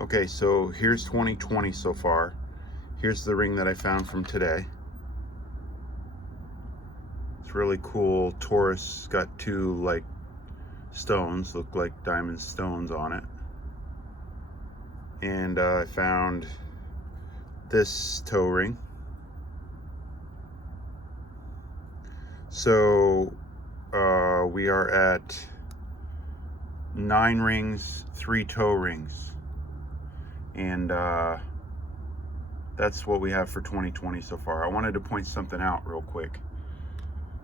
Okay, so here's 2020 so far. Here's the ring that I found from today. It's really cool. Taurus, got two like stones, look like diamond stones on it. And I found this toe ring. So we are at 9 rings, 3 toe rings. And that's what we have for 2020 so far. I wanted to point something out real quick.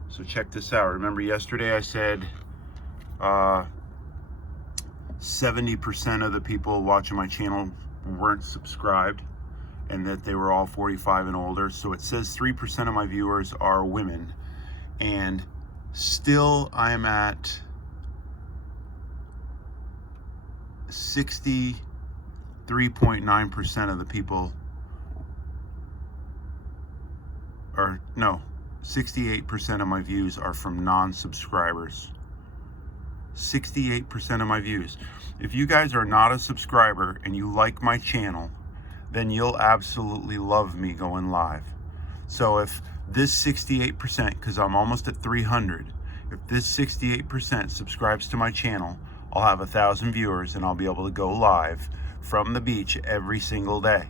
So check this out. Remember yesterday I said 70% of the people watching my channel weren't subscribed and that they were all 45 and older. So it says 3% of my viewers are women, and still I am at 63.9% of the people, or no, 68% of my views are from non-subscribers. 68% of my views. If you guys are not a subscriber and you like my channel, then you'll absolutely love me going live. So if this 68%, because I'm almost at 300, if this 68% subscribes to my channel, I'll have 1,000 viewers and I'll be able to go live from the beach every single day.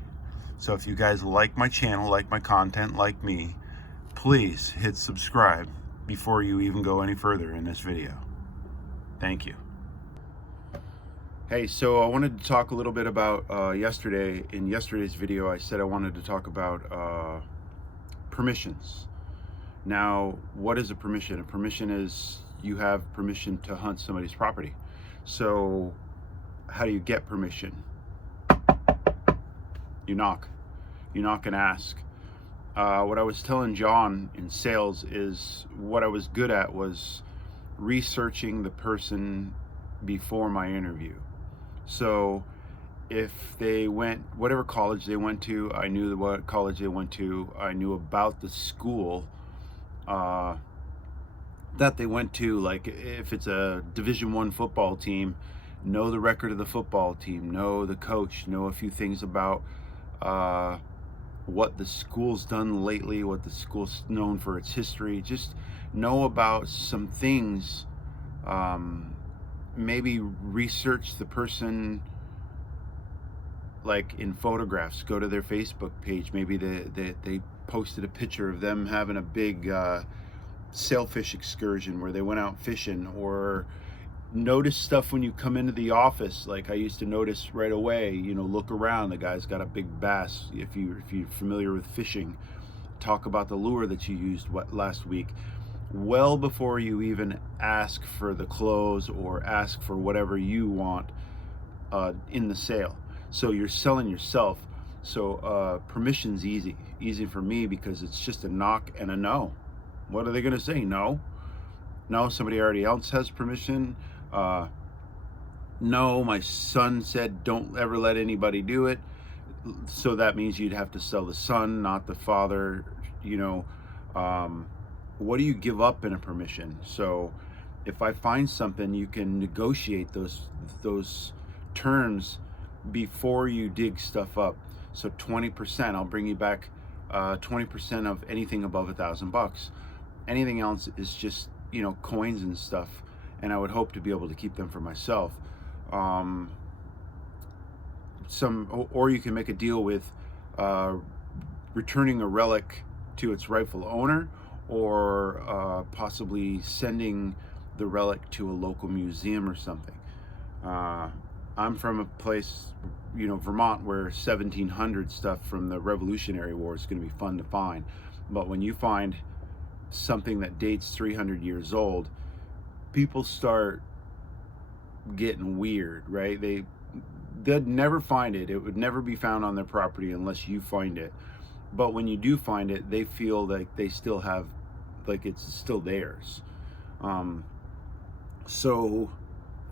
So if you guys like my channel, like my content, like me, please hit subscribe before you even go any further in this video. Thank you. Hey, so I wanted to talk a little bit about yesterday. In yesterday's video, I said I wanted to talk about permissions. Now, what is a permission? A permission is you have permission to hunt somebody's property. So how do you get permission? You knock and ask. What I was telling John in sales is what I was good at was researching the person before my interview. So if they went, whatever college they went to, I knew what college they went to. I knew about the school that they went to. Like if it's a Division I football team, know the record of the football team, know the coach, know a few things about what the school's done lately, what the school's known for its history. Just know about some things. Maybe research the person like in photographs. Go to their Facebook page. Maybe they posted a picture of them having a big sailfish excursion where they went out fishing. Or notice stuff when you come into the office. Like I used to notice right away, you know, look around, the guy's got a big bass. If you're familiar with fishing, talk about the lure that you used last week, well before you even ask for the close or ask for whatever you want in the sale. So you're selling yourself. So permission's easy for me because it's just a knock and a no. What are they gonna say? No, somebody already else has permission. No, my son said don't ever let anybody do it. So that means you'd have to sell the son, not the father. You know, what do you give up in a permission? So if I find something, you can negotiate those terms before you dig stuff up. So 20%, I'll bring you back 20% of anything above $1,000. Anything else is just, you know, coins and stuff, and I would hope to be able to keep them for myself. Or you can make a deal with returning a relic to its rightful owner, or possibly sending the relic to a local museum or something. I'm from a place, you know, Vermont, where 1700 stuff from the Revolutionary War is going to be fun to find. But when you find something that dates 300 years old, people start getting weird, right? They'd never find it. It would never be found on their property unless you find it. But when you do find it, they feel like they still have, like it's still theirs. So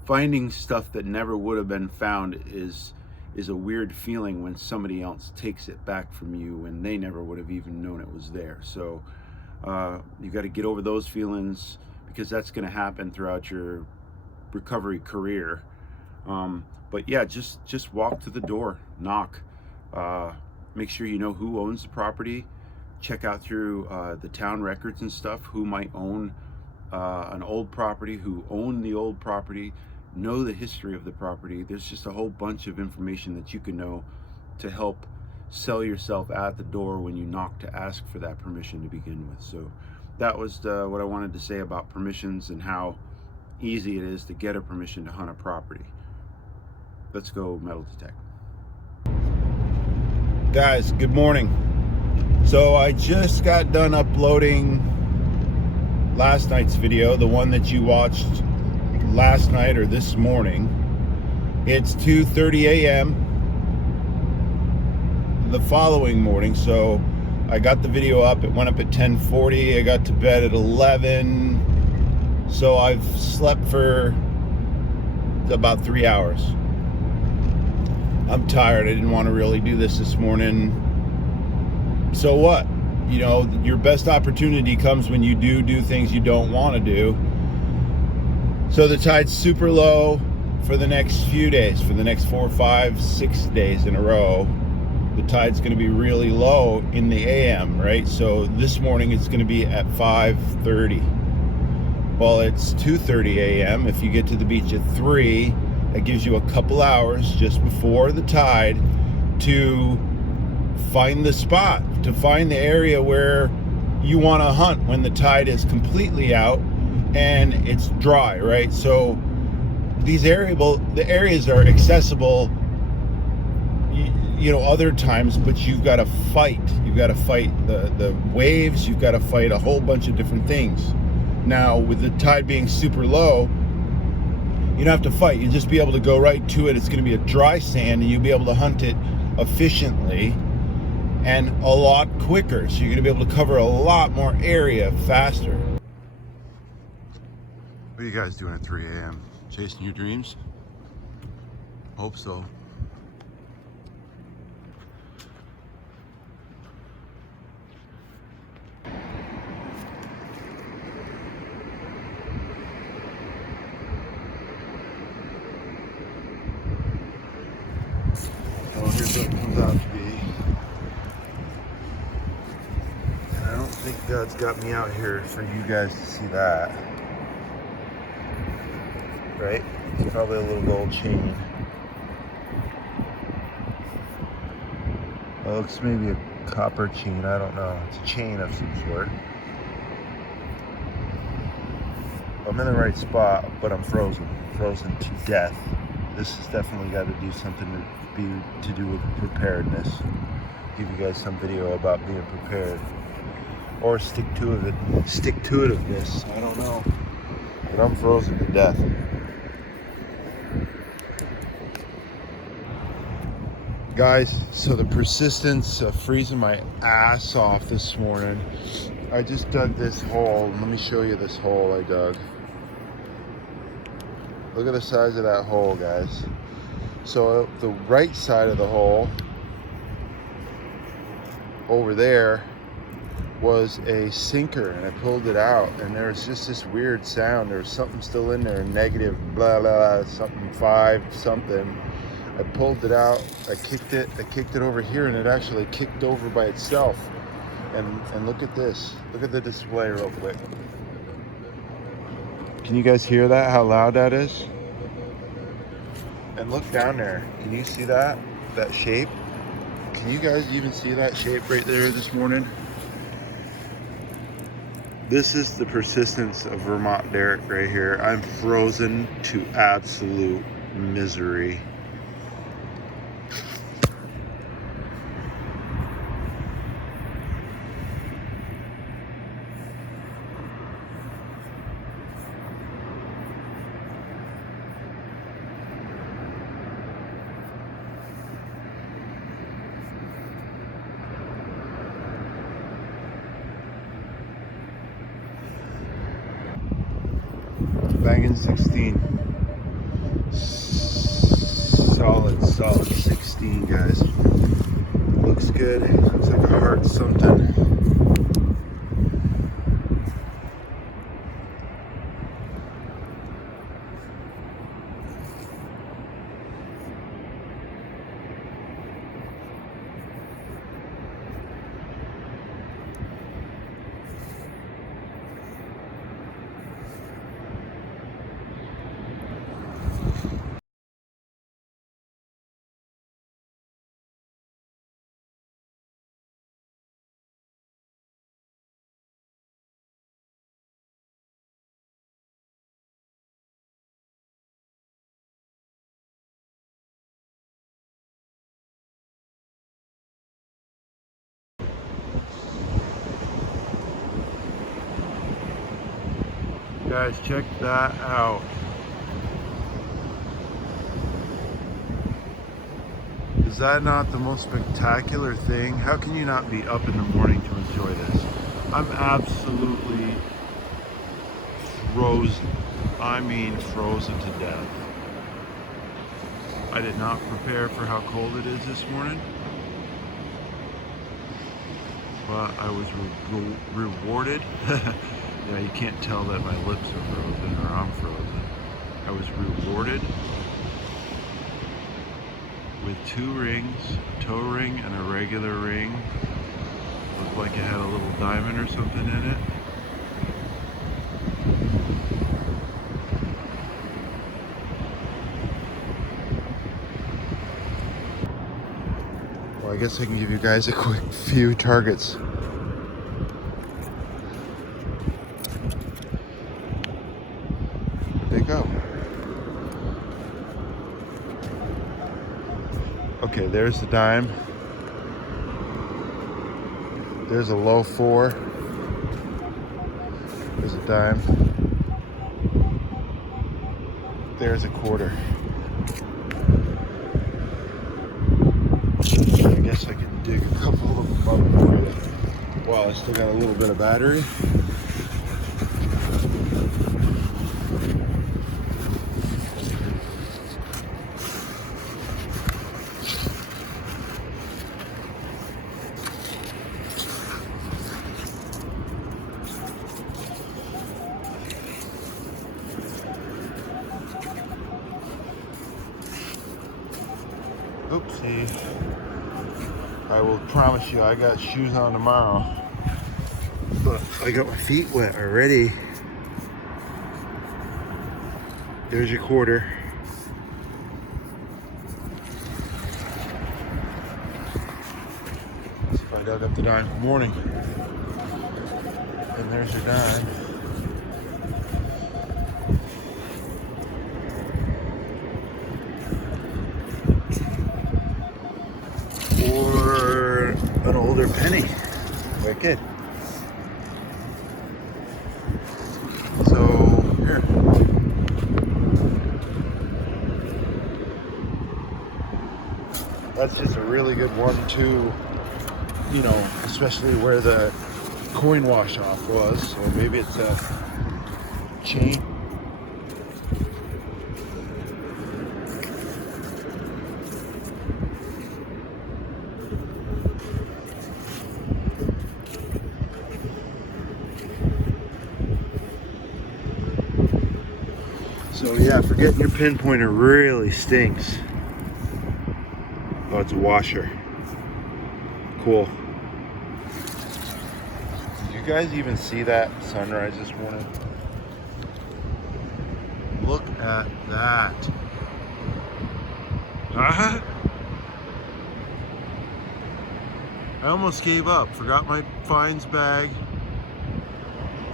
finding stuff that never would have been found is a weird feeling when somebody else takes it back from you and they never would have even known it was there. So you got to get over those feelings, because that's going to happen throughout your recovery career. But yeah, just walk to the door, knock, make sure you know who owns the property, check out through the town records and stuff who might own an old property, who owned the old property, know the history of the property. There's just a whole bunch of information that you can know to help sell yourself at the door when you knock to ask for that permission to begin with. So that was what I wanted to say about permissions and how easy it is to get a permission to hunt a property. Let's go metal detect. Guys, good morning. So I just got done uploading last night's video, the one that you watched last night or this morning. It's 2:30 a.m. the following morning. So I got the video up, it went up at 10:40, I got to bed at 11. So I've slept for about 3 hours. I'm tired. I didn't want to really do this morning. So what? You know, your best opportunity comes when you do things you don't want to do. So the tide's super low for the next few days, for the next 4, 5, 6 days in a row. The tide's going to be really low in the AM, right? So this morning it's going to be at 5:30. Well, it's 2:30 a.m. If you get to the beach at 3, that gives you a couple hours just before the tide to find the spot, to find the area where you want to hunt when the tide is completely out and it's dry, right? So the areas are accessible, you know, other times, but you've got to fight. You've got to fight the waves. You've got to fight a whole bunch of different things. Now, with the tide being super low, you don't have to fight. You just be able to go right to it. It's going to be a dry sand, and you'll be able to hunt it efficiently and a lot quicker. So you're going to be able to cover a lot more area faster. What are you guys doing at 3 a.m.? Chasing your dreams? Hope so. Well, here's what it comes out to be. And I don't think God's got me out here for you guys to see that. Right? It's probably a little gold chain. Well, it looks maybe a copper chain, I don't know. It's a chain of some sort. I'm in the right spot, but I'm frozen to death. This has definitely got to do something to do with preparedness. Give you guys some video about being prepared, or stick to itiveness. I don't know, but I'm frozen to death. Guys, so the persistence of freezing my ass off this morning. I just dug this hole. Let me show you this hole I dug. Look at the size of that hole, guys. So the right side of the hole over there was a sinker, and I pulled it out, and there was just this weird sound. There was something still in there, negative blah blah, something 5 something. I pulled it out, I kicked it over here, and it actually kicked over by itself. And look at this. Look at the display real quick. Can you guys hear that? How loud that is? And look down there. Can you see that? That shape? Can you guys even see that shape right there this morning? This is the persistence of VermontDerek right here. I'm frozen to absolute misery. Banging 16. Solid 16, guys. Looks good. Looks like a heart something. Guys, check that out. Is that not the most spectacular thing? How can you not be up in the morning to enjoy this? I'm absolutely frozen. I mean frozen to death. I did not prepare for how cold it is this morning, but I was rewarded. Yeah, you can't tell that my lips are frozen or I'm frozen. I was rewarded with 2 rings, a toe ring and a regular ring. Looked like it had a little diamond or something in it. Well, I guess I can give you guys a quick few targets. Where'd they go? Okay, there's the dime. There's a low 4. There's a dime. There's a quarter. I guess I can dig a couple of them up for you. Wow, I still got a little bit of battery. Oopsie. I will promise you I got shoes on tomorrow, but I got my feet wet already. There's your quarter. Let's see if I dug up the dime. Good morning. And there's your dime. Or an older penny. Wicked. So, here. That's just a really good one too, you know, especially where the coin wash off was. So maybe it's a chain. So yeah, forgetting your pinpointer really stinks. Oh, it's a washer. Cool. Did you guys even see that sunrise this morning? Look at that. Huh? I almost gave up. Forgot my fines bag.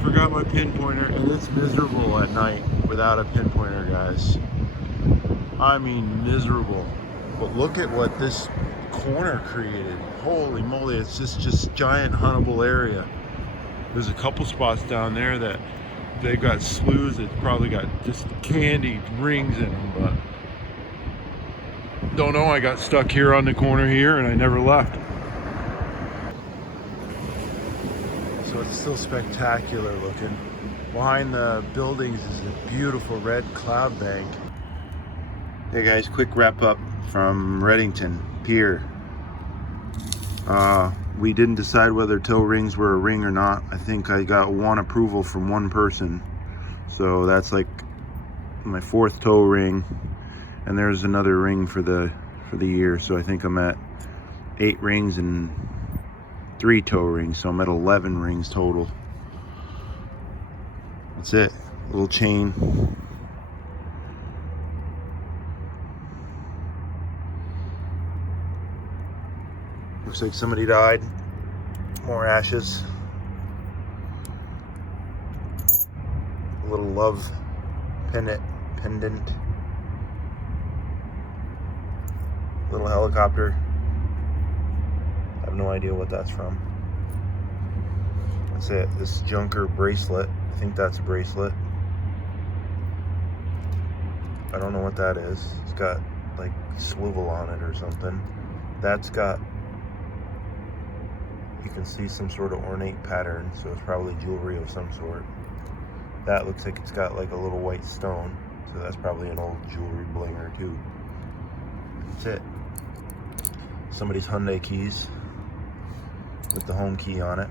Forgot my pinpointer, and it's miserable at night without a pinpointer, guys. I mean miserable. But look at what this corner created. Holy moly, it's just giant huntable area. There's a couple spots down there that they've got sloughs that probably got just candied rings in them, but don't know, I got stuck here on the corner here and I never left. So it's still spectacular looking. Behind the buildings is a beautiful red cloud bank. Hey guys, quick wrap up from Reddington Pier. We didn't decide whether toe rings were a ring or not. I think I got one approval from one person. So that's like my 4th toe ring. And there's another ring for the year. So I think I'm at 8 rings and 3 toe rings. So I'm at 11 rings total. That's it. Little chain. Looks like somebody died. More ashes. A little love pendant. Little helicopter. I have no idea what that's from. That's it. This Junker bracelet. I think that's a bracelet. I don't know what that is. It's got like swivel on it or something. That's got, you can see some sort of ornate pattern, so it's probably jewelry of some sort. That looks like it's got like a little white stone, so that's probably an old jewelry blinger too. That's it. Somebody's Hyundai keys with the home key on it.